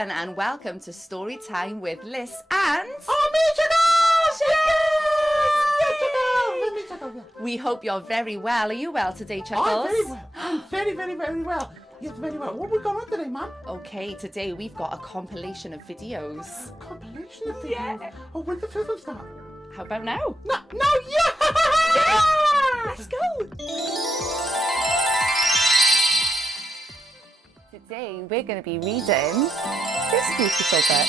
everyone, and welcome to Story Time with Liz and... Oh, me, Chuckles! We hope you're very well. Are you well today, Chuckles? I'm very well. I'm very, very, very well. Yes, very well. What have we got on today, Mum? Okay, today we've got a compilation of videos. Compilation of videos? Yeah. Oh, when's the first one start? How about now? No, yeah! Yeah! Let's go! Today we're going to be reading this beautiful book,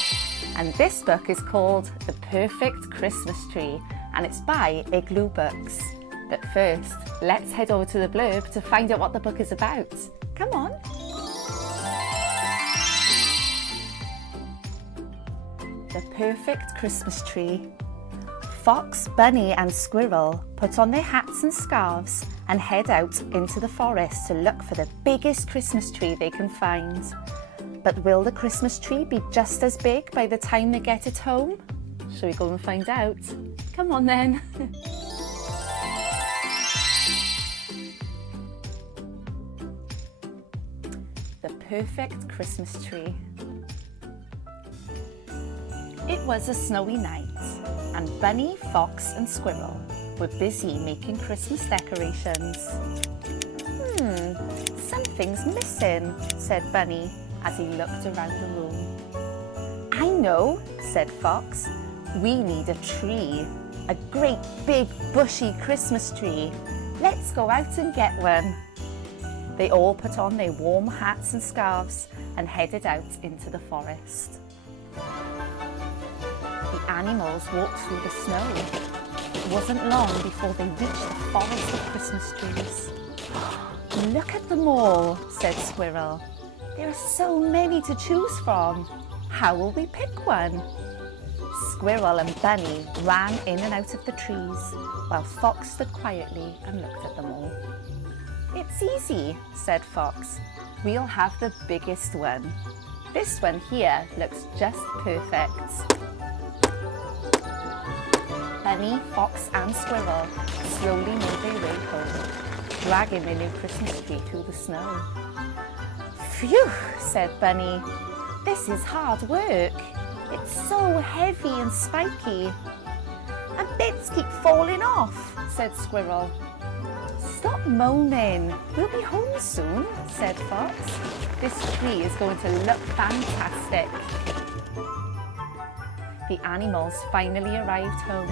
and this book is called The Perfect Christmas Tree, and it's by Igloo Books. But first, let's head over to the blurb to find out what the book is about. Come on. The Perfect Christmas Tree. Fox, Bunny and Squirrel put on their hats and scarves and head out into the forest to look for the biggest Christmas tree they can find. But will the Christmas tree be just as big by the time they get it home? Shall we go and find out? Come on then. The Perfect Christmas Tree. It was a snowy night, and Bunny, Fox and Squirrel were busy making Christmas decorations. Something's missing, said Bunny as he looked around the room. I know, said Fox. We need a tree, a great big bushy Christmas tree. Let's go out and get one. They all put on their warm hats and scarves and headed out into the forest. The animals walked through the snow. It wasn't long before they reached the forest of Christmas trees. Look at them all, said Squirrel. There are so many to choose from. How will we pick one? Squirrel and Bunny ran in and out of the trees, while Fox stood quietly and looked at them all. It's easy, said Fox. We'll have the biggest one. This one here looks just perfect. Bunny, Fox and Squirrel slowly made their way home, dragging their new Christmas tree through the snow. Phew, said Bunny. This is hard work. It's so heavy and spiky. And bits keep falling off, said Squirrel. Stop moaning. We'll be home soon, said Fox. This tree is going to look fantastic. The animals finally arrived home.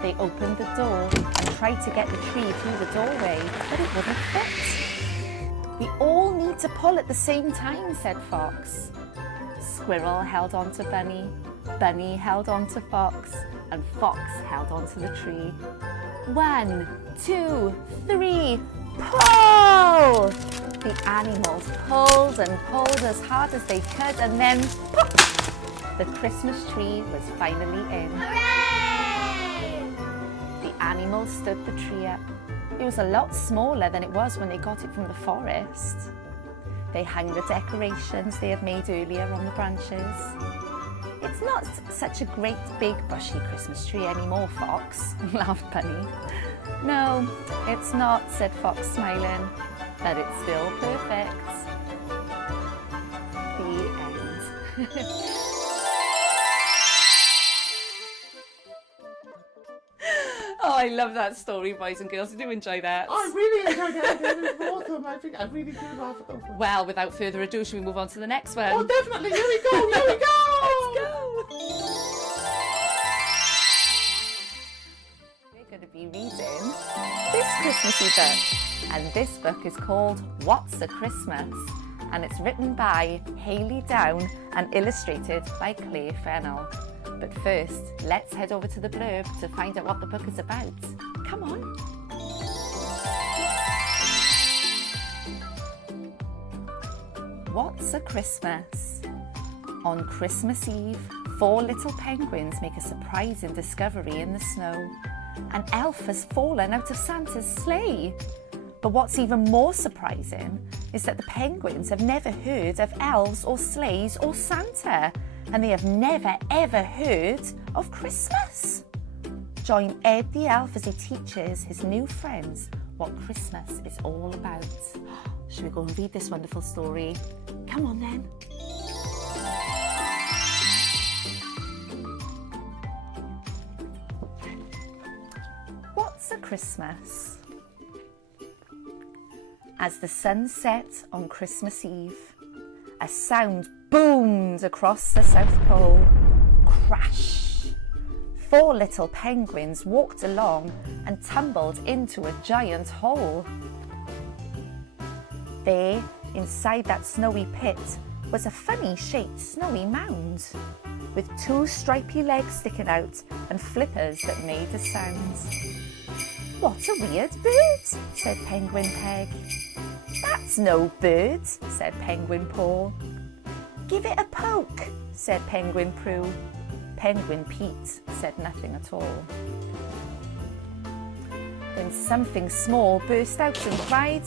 They opened the door and tried to get the tree through the doorway, but it wouldn't fit. We all need to pull at the same time, said Fox. Squirrel held on to Bunny, Bunny held on to Fox, and Fox held on to the tree. 1, 2, 3, pull! The animals pulled and pulled as hard as they could, and then pop! The Christmas tree was finally in. Hooray! The animals stood the tree up. It was a lot smaller than it was when they got it from the forest. They hung the decorations they had made earlier on the branches. It's not such a great big bushy Christmas tree anymore, Fox, laughed Bunny. No, it's not, said Fox smiling, but it's still perfect. The end. Oh, I love that story, boys and girls. Did you enjoy that? I really enjoyed it. It was awesome. I think I really do laugh at those ones. Well, without further ado, should we move on to the next one? Oh, definitely. Here we go. Here we go. Let's go. We're going to be reading this Christmassy book. And this book is called What's a Christmas? And it's written by Hayley Down and illustrated by Claire Fennell. But first, let's head over to the blurb to find out what the book is about. Come on. What's a Christmas? On Christmas Eve, 4 little penguins make a surprising discovery in the snow. An elf has fallen out of Santa's sleigh. But what's even more surprising is that the penguins have never heard of elves or sleighs or Santa. And they have never ever heard of Christmas. Join Ed the elf as he teaches his new friends what Christmas is all about. Should we go and read this wonderful story? Come on then. Christmas. As the sun set on Christmas Eve, a sound boomed across the South Pole. Crash! 4 little penguins walked along and tumbled into a giant hole. There, inside that snowy pit, was a funny-shaped snowy mound with 2 stripy legs sticking out and flippers that made a sound. "What a weird bird," said Penguin Peg. "That's no bird," said Penguin Paul. "Give it a poke," said Penguin Prue. Penguin Pete said nothing at all. Then something small burst out and cried,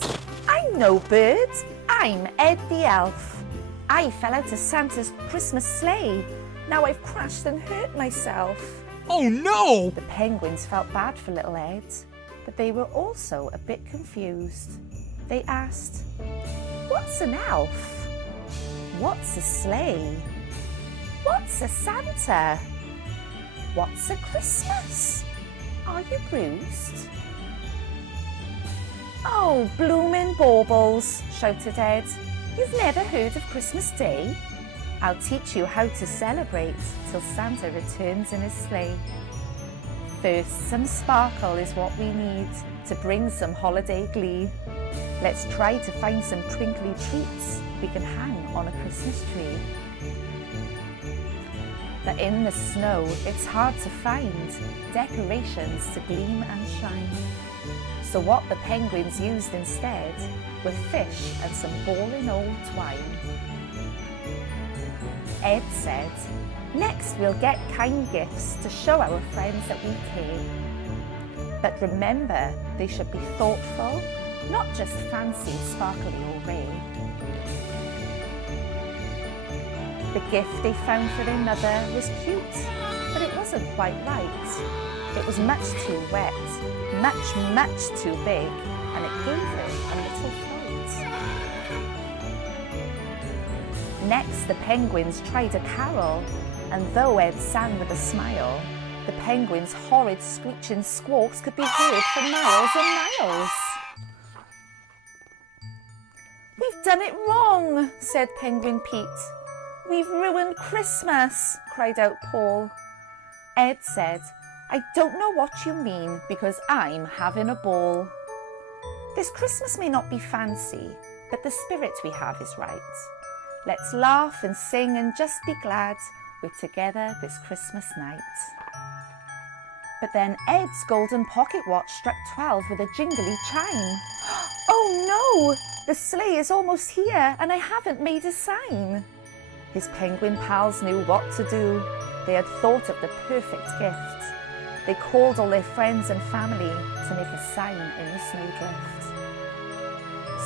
"I'm no bird, I'm Ed the Elf. I fell out of Santa's Christmas sleigh. Now I've crashed and hurt myself." Oh no! The penguins felt bad for little Ed, but they were also a bit confused. They asked, "What's an elf? What's a sleigh? What's a Santa? What's a Christmas? Are you bruised?" "Oh, bloomin' baubles," shouted Ed. "You've never heard of Christmas Day? I'll teach you how to celebrate till Santa returns in his sleigh. First, some sparkle is what we need to bring some holiday glee. Let's try to find some twinkly treats we can hang on a Christmas tree." But in the snow, it's hard to find decorations to gleam and shine. So what the penguins used instead were fish and some boring old twine. Ed said, "Next we'll get kind gifts to show our friends that we care. But remember, they should be thoughtful, not just fancy, sparkly or rare." The gift they found for their mother was cute, but it wasn't quite right. It was much too wet, much too big, and it gave her a little fright. Next, the penguins tried a carol, and though Ed sang with a smile, the penguins' horrid screeching squawks could be heard for miles and miles. "We've done it wrong," said Penguin Pete. "We've ruined Christmas," cried out Paul. Ed said, "I don't know what you mean because I'm having a ball. This Christmas may not be fancy, but the spirit we have is right. Let's laugh and sing and just be glad we're together this Christmas night." But then Ed's golden pocket watch struck 12 with a jingly chime. "Oh no! The sleigh is almost here and I haven't made a sign." His penguin pals knew what to do. They had thought of the perfect gift. They called all their friends and family to make a sign in the snowdrift.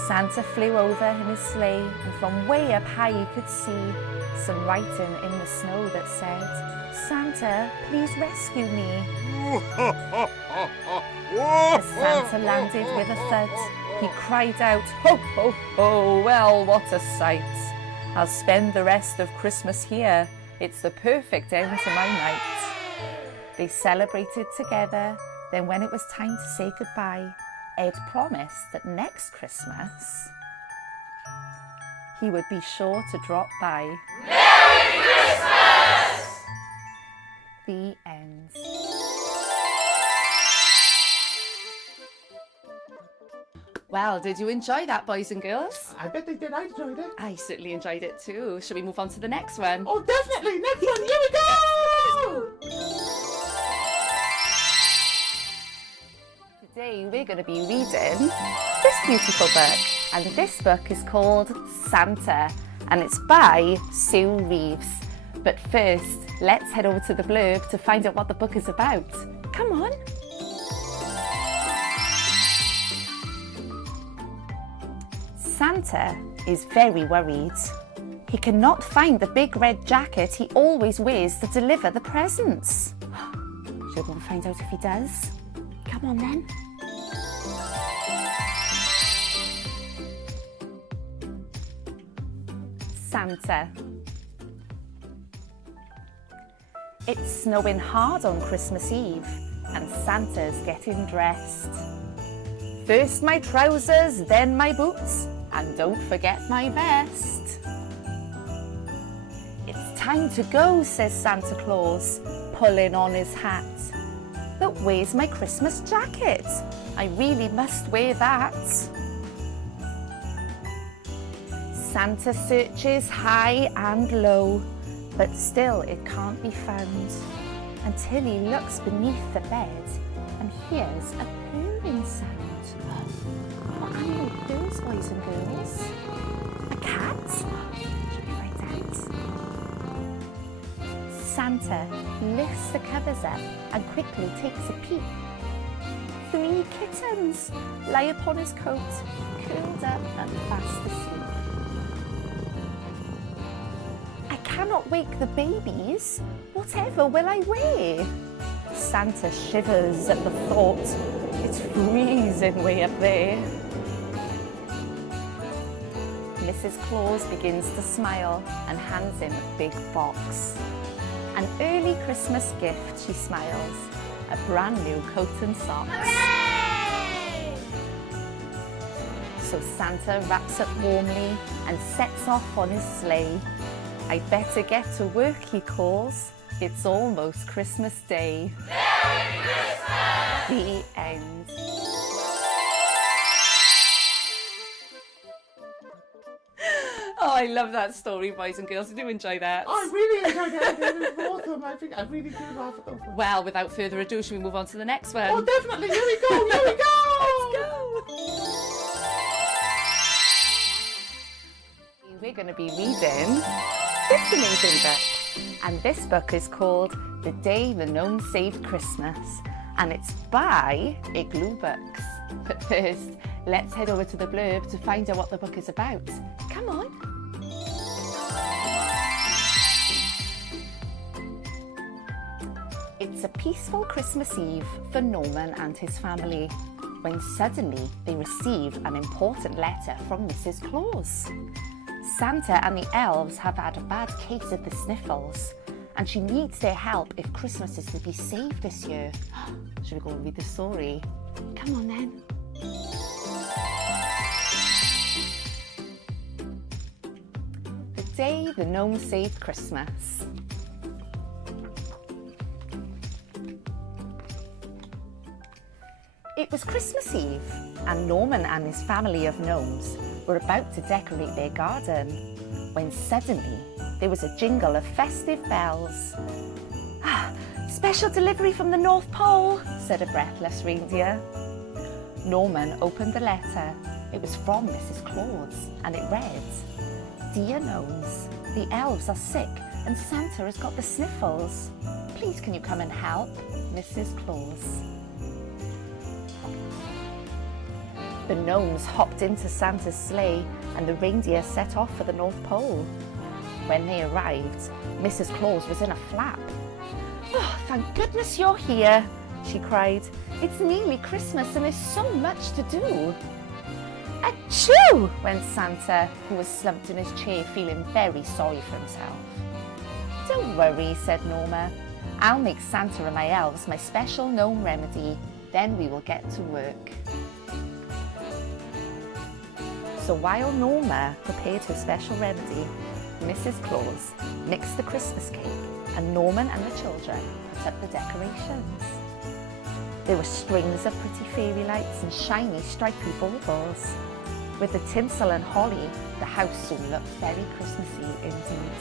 Santa flew over in his sleigh, and from way up high he could see some writing in the snow that said, "Santa, please rescue me." As Santa landed with a thud, he cried out, "Ho, ho, ho, well, what a sight. I'll spend the rest of Christmas here. It's the perfect end to my night." They celebrated together. Then when it was time to say goodbye, Ed promised that next Christmas he would be sure to drop by. Merry Christmas! The end. Well, did you enjoy that, boys and girls? I bet they did. I enjoyed it. I certainly enjoyed it too. Shall we move on to the next one? Oh, definitely. Next one. Here we go. Today we're going to be reading this beautiful book, and this book is called Santa, and it's by Sue Reeves. But first, let's head over to the blurb to find out what the book is about. Come on. Santa is very worried. He cannot find the big red jacket he always wears to deliver the presents. Shall we go and find out if he does? Come on then. Santa. It's snowing hard on Christmas Eve. and Santa's getting dressed. First my trousers, then my boots, and don't forget my vest. It's time to go, says Santa Claus, pulling on his hat. But where's my Christmas jacket? I really must wear that. Santa searches high and low, but still it can't be found, until he looks beneath the bed and hears a purring sound. What animal are those, boys and girls? A cat? Should we find out? Santa lifts the covers up and quickly takes a peep. 3 kittens lie upon his coat, curled up and fast asleep. I cannot wake the babies. Whatever will I wear? Santa shivers at the thought. It's freezing way up there. Mrs. Claus begins to smile and hands him a big box. An early Christmas gift, she smiles. A brand new coat and socks. Hooray! So Santa wraps up warmly and sets off on his sleigh. I'd better get to work, he calls. It's almost Christmas Day. Merry Christmas! The end. Oh, I love that story, boys and girls. Did you enjoy that? I really enjoyed it. It was awesome. I think I really do laugh at those ones. Well, without further ado, should we move on to the next one? Oh, definitely. Here we go. Here we go. Let's go. We're going to be reading this amazing book. And this book is called The Day the Gnomes Saved Christmas. And it's by Igloo Books. But first, let's head over to the blurb to find out what the book is about. Come on. It's a peaceful Christmas Eve for Norman and his family, when suddenly they receive an important letter from Mrs. Claus. Santa and the elves have had a bad case of the sniffles, and she needs their help if Christmas is to be saved this year. Should we go and read the story? Come on then. The Day the Gnomes Saved Christmas. It was Christmas Eve, and Norman and his family of gnomes were about to decorate their garden, when suddenly there was a jingle of festive bells. "Ah, special delivery from the North Pole," said a breathless reindeer. Norman opened the letter. It was from Mrs. Claus, and it read, "Dear gnomes, the elves are sick and Santa has got the sniffles. Please can you come and help? Mrs. Claus." The gnomes hopped into Santa's sleigh and the reindeer set off for the North Pole. When they arrived, Mrs. Claus was in a flap. "Oh, thank goodness you're here," she cried. "It's nearly Christmas and there's so much to do." "Achoo!" went Santa, who was slumped in his chair feeling very sorry for himself. "Don't worry," said Norma. "I'll make Santa and my elves my special gnome remedy. Then we will get to work." So while Norma prepared her special remedy, Mrs. Claus mixed the Christmas cake and Norman and the children put up the decorations. There were strings of pretty fairy lights and shiny stripy baubles. With the tinsel and holly, the house soon looked very Christmassy indeed.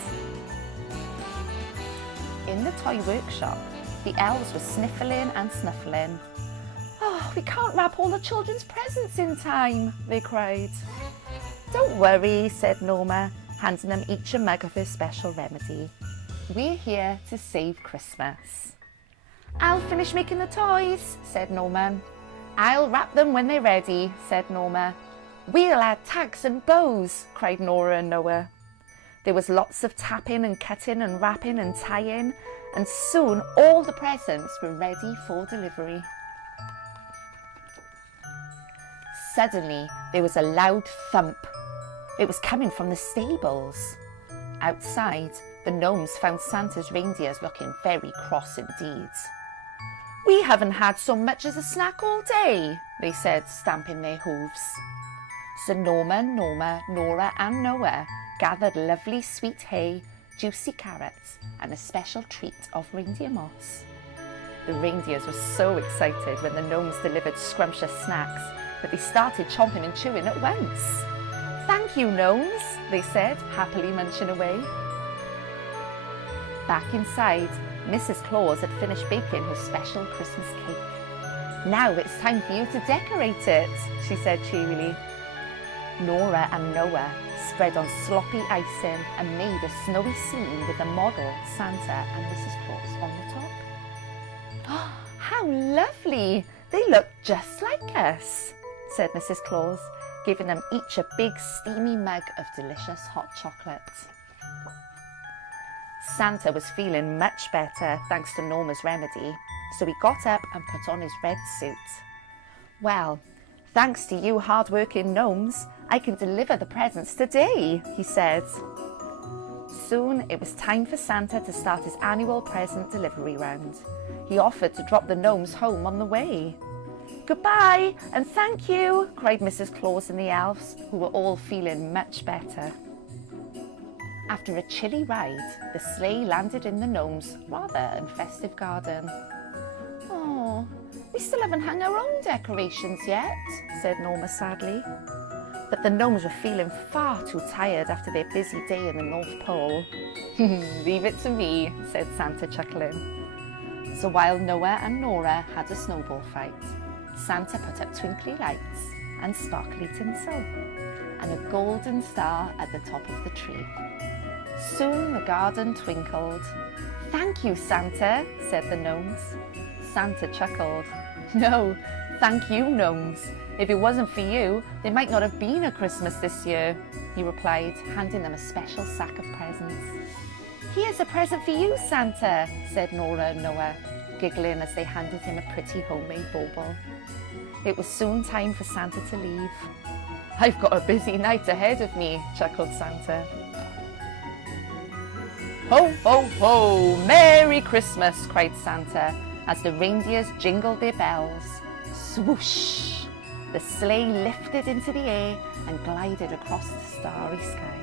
In the toy workshop, the elves were sniffling and snuffling. "Oh, we can't wrap all the children's presents in time," they cried. "Don't worry," said Norma, handing them each a mug of her special remedy. "We're here to save Christmas." "I'll finish making the toys," said Norma. "I'll wrap them when they're ready," said Norma. "We'll add tags and bows," cried Nora and Noah. There was lots of tapping and cutting and wrapping and tying, and soon all the presents were ready for delivery. Suddenly, there was a loud thump. It was coming from the stables. Outside, the gnomes found Santa's reindeers looking very cross indeed. We haven't had so much as a snack all day, they said, stamping their hooves. So Nora and Noah gathered lovely sweet hay, juicy carrots, and a special treat of reindeer moss. The reindeers were so excited when the gnomes delivered scrumptious snacks that they started chomping and chewing at once. "Thank you, gnomes," they said, happily munching away. Back inside, Mrs. Claus had finished baking her special Christmas cake. "Now it's time for you to decorate it," she said cheerily. Nora and Noah spread on sloppy icing and made a snowy scene with a model, Santa and Mrs. Claus on the top. "Oh, how lovely! They look just like us," said Mrs. Claus, giving them each a big steamy mug of delicious hot chocolate. Santa was feeling much better thanks to Norma's remedy, so he got up and put on his red suit. "Well, thanks to you hard-working gnomes, I can deliver the presents today," he said. Soon it was time for Santa to start his annual present delivery round. He offered to drop the gnomes home on the way. "Goodbye and thank you," cried Mrs. Claus and the elves, who were all feeling much better. After a chilly ride, the sleigh landed in the gnomes' rather and festive garden. "Oh, we still haven't hung our own decorations yet," said Norma sadly. But the gnomes were feeling far too tired after their busy day in the North Pole. "Leave it to me," said Santa, chuckling. So while Noah and Nora had a snowball fight, Santa put up twinkly lights and sparkly tinsel, and a golden star at the top of the tree. Soon the garden twinkled. "Thank you, Santa," said the gnomes. Santa chuckled. "No, thank you, gnomes. If it wasn't for you, there might not have been a Christmas this year," he replied, handing them a special sack of presents. "Here's a present for you, Santa," said Nora and Noah, giggling as they handed him a pretty homemade bauble. It was soon time for Santa to leave. "I've got a busy night ahead of me," chuckled Santa. "Ho, ho, ho! Merry Christmas!" cried Santa as the reindeers jingled their bells. Swoosh! The sleigh lifted into the air and glided across the starry sky.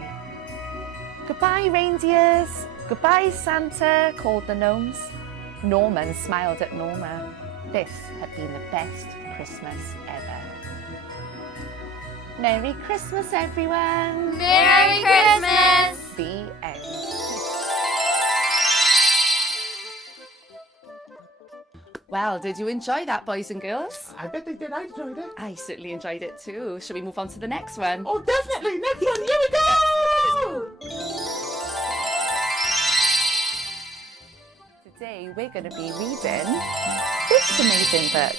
"Goodbye, reindeers! Goodbye, Santa!" called the gnomes. Norman smiled at Norma. This had been the best Christmas ever. Merry Christmas, everyone! Merry Christmas! The end. Well, did you enjoy that, boys and girls? I bet they did. I enjoyed it. I certainly enjoyed it too. Shall we move on to the next one? Oh, definitely. Next one. Here we go. Today we're going to be reading this amazing book.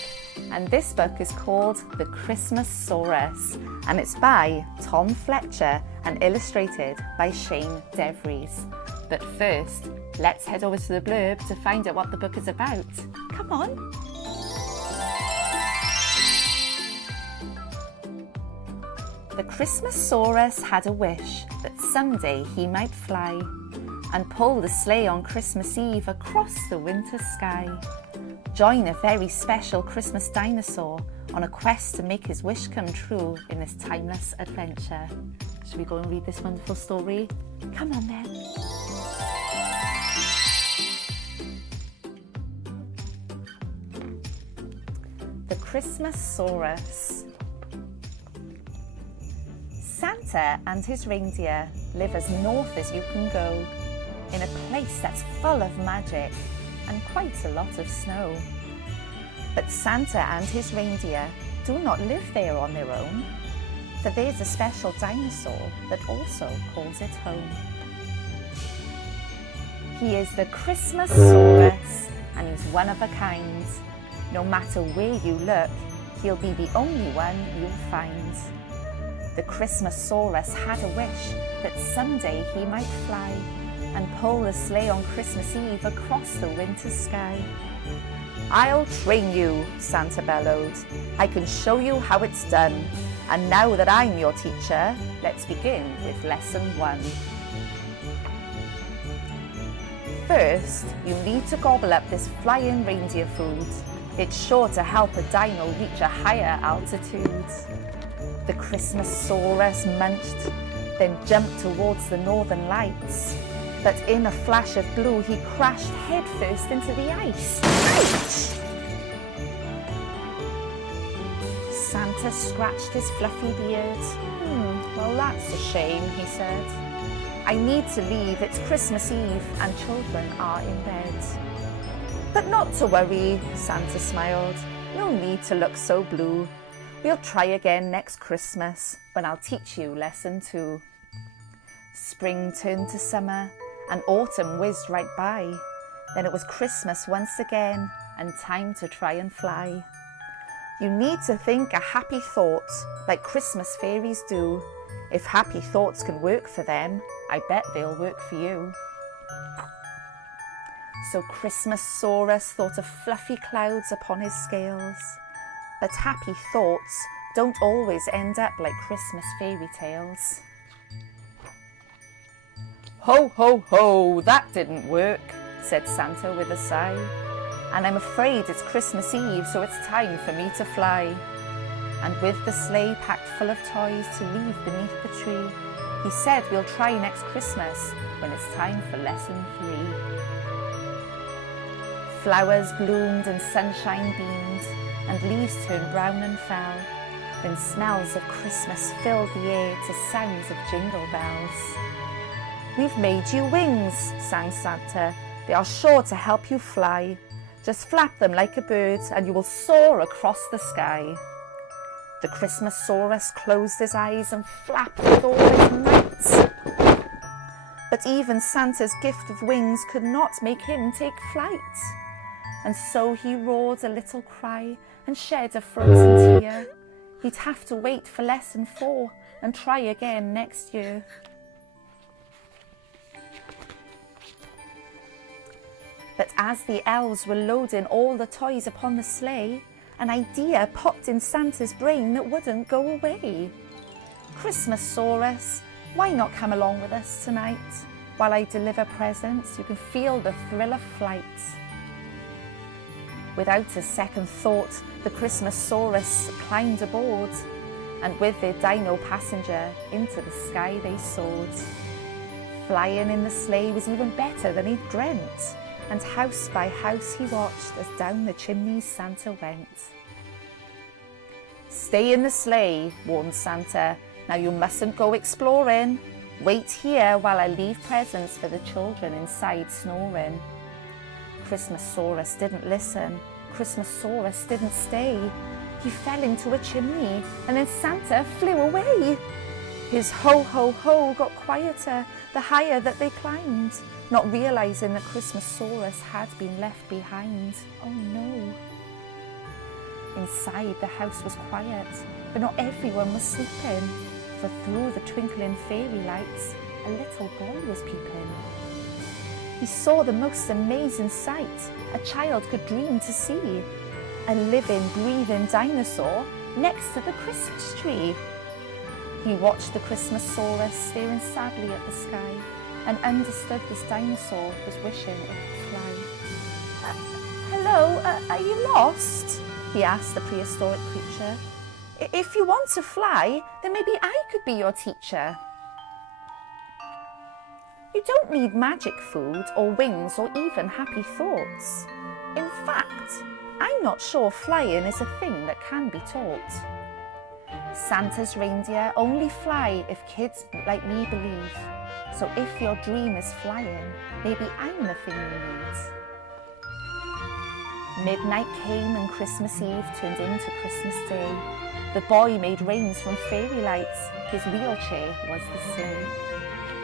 And this book is called The Christmas Saurus, and it's by Tom Fletcher and illustrated by Shane DeVries. But first, let's head over to the blurb to find out what the book is about. Come on. The Christmas Saurus had a wish that someday he might fly and pull the sleigh on Christmas Eve across the winter sky. Join a very special Christmas dinosaur on a quest to make his wish come true in this timeless adventure. Should we go and read this wonderful story? Come on then. The Christmas Saurus. Santa and his reindeer live as north as you can go, in a place that's full of magic and quite a lot of snow. But Santa and his reindeer do not live there on their own, for there's a special dinosaur that also calls it home. He is the Christmas Saurus, and he's one of a kind. No matter where you look, he'll be the only one you'll find. The Christmas Saurus had a wish that someday he might fly and pull the sleigh on Christmas Eve across the winter sky. "I'll train you," Santa bellowed. "I can show you how it's done. And now that I'm your teacher, let's begin with lesson 1. First, you need to gobble up this flying reindeer food. It's sure to help a dino reach a higher altitude. The Christmasaurus munched, then jumped towards the northern lights. But in a flash of blue, he crashed headfirst into the ice. Ouch! Santa scratched his fluffy beard. Well, that's a shame, he said. I need to leave. It's Christmas Eve and children are in bed. But not to worry, Santa smiled. No need to look so blue. We'll try again next Christmas when I'll teach you lesson 2. Spring turned to summer and autumn whizzed right by. Then it was Christmas once again and time to try and fly. You need to think a happy thought like Christmas fairies do. If happy thoughts can work for them, I bet they'll work for you. So Christmasaurus thought of fluffy clouds upon his scales. But happy thoughts don't always end up like Christmas fairy tales. Ho, ho, ho, that didn't work, said Santa with a sigh. And I'm afraid it's Christmas Eve, so it's time for me to fly. And with the sleigh packed full of toys to leave beneath the tree, he said we'll try next Christmas when it's time for lesson 3. Flowers bloomed and sunshine beamed, and leaves turned brown and fell. Then smells of Christmas filled the air to sounds of jingle bells. We've made you wings, sang Santa. They are sure to help you fly. Just flap them like a bird and you will soar across the sky. The Christmasaurus closed his eyes and flapped with all his might. But even Santa's gift of wings could not make him take flight. And so he roared a little cry and shed a frozen tear. He'd have to wait for lesson 4 and try again next year. But as the elves were loading all the toys upon the sleigh, an idea popped in Santa's brain that wouldn't go away. Christmasaurus, why not come along with us tonight? While I deliver presents, you can feel the thrill of flight. Without a second thought, the Christmasaurus climbed aboard, and with their dino passenger, into the sky they soared. Flying in the sleigh was even better than he'd dreamt, and house by house he watched as down the chimneys Santa went. Stay in the sleigh, warned Santa. Now you mustn't go exploring. Wait here while I leave presents for the children inside snoring. Christmasaurus didn't listen. Christmasaurus didn't stay. He fell into a chimney and then Santa flew away. His ho-ho-ho got quieter the higher that they climbed, not realising that Christmasaurus had been left behind. Oh no. Inside the house was quiet, but not everyone was sleeping, for through the twinkling fairy lights, a little boy was peeping. He saw the most amazing sight a child could dream to see, a living, breathing dinosaur next to the Christmas tree. He watched the Christmasaurus staring sadly at the sky and understood this dinosaur was wishing it could fly. Hello, are you lost? He asked the prehistoric creature. If you want to fly, then maybe I could be your teacher. You don't need magic food or wings or even happy thoughts. In fact, I'm not sure flying is a thing that can be taught. Santa's reindeer only fly if kids like me believe. So if your dream is flying, maybe I'm the thing you need. Midnight came and Christmas Eve turned into Christmas Day. The boy made reins from fairy lights. His wheelchair was the sleigh.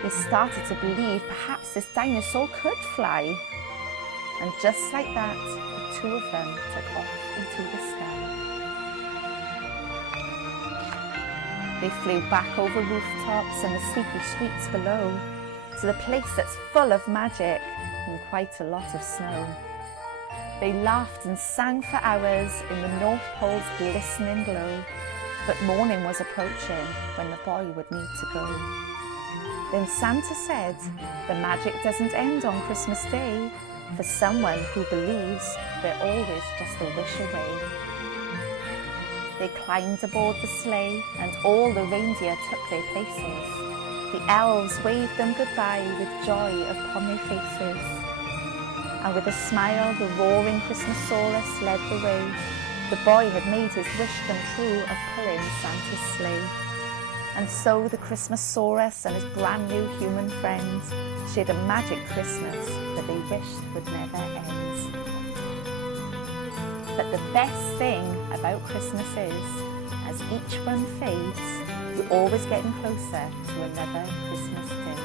They started to believe perhaps this dinosaur could fly. And just like that, the two of them took off into the sky. They flew back over rooftops and the sleepy streets below to the place that's full of magic and quite a lot of snow. They laughed and sang for hours in the North Pole's glistening glow, but morning was approaching when the boy would need to go. Then Santa said, the magic doesn't end on Christmas Day. for someone who believes we're always just a wish away. They climbed aboard the sleigh and all the reindeer took their places. The elves waved them goodbye with joy upon their faces. And with a smile the roaring Christmas chorus led the way. The boy had made his wish come true of pulling Santa's sleigh. And so the Christmas chorus and his brand new human friends shared a magic Christmas that they wished would never end. But the best thing about Christmas is, as each one fades, you're always getting closer to another Christmas day.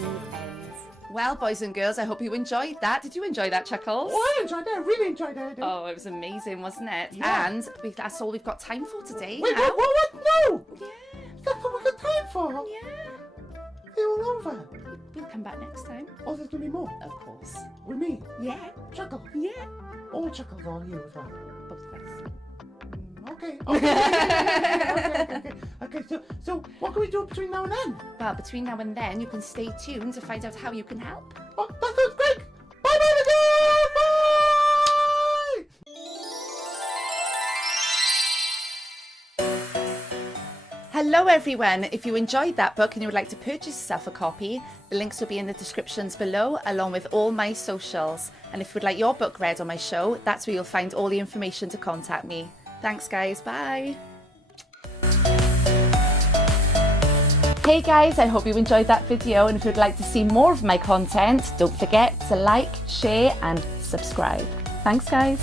The end. Well, boys and girls, I hope you enjoyed that. Did you enjoy that, Chuckles? Oh, I enjoyed that. I really enjoyed that. Oh, it was amazing, wasn't it? Yeah. And that's all we've got time for today. Wait, now. what? No! Yeah, That's what we got time for. yeah. They're all over. We'll come back next time. Oh, there's gonna be more. Of course. With me. Yeah, Chuckle. yeah. All Chuckles, all you as well. Both of us. Okay. Okay. So what can we do between now and then? Well, between now and then, you can stay tuned to find out how you can help. Oh, that sounds great. Bye, again. Bye. Hello everyone! If you enjoyed that book and you would like to purchase yourself a copy, the links will be in the descriptions below along with all my socials. And if you would like your book read on my show, that's where you'll find all the information to contact me. Thanks guys, bye! Hey guys, I hope you enjoyed that video, and if you'd like to see more of my content, don't forget to like, share and subscribe. Thanks guys!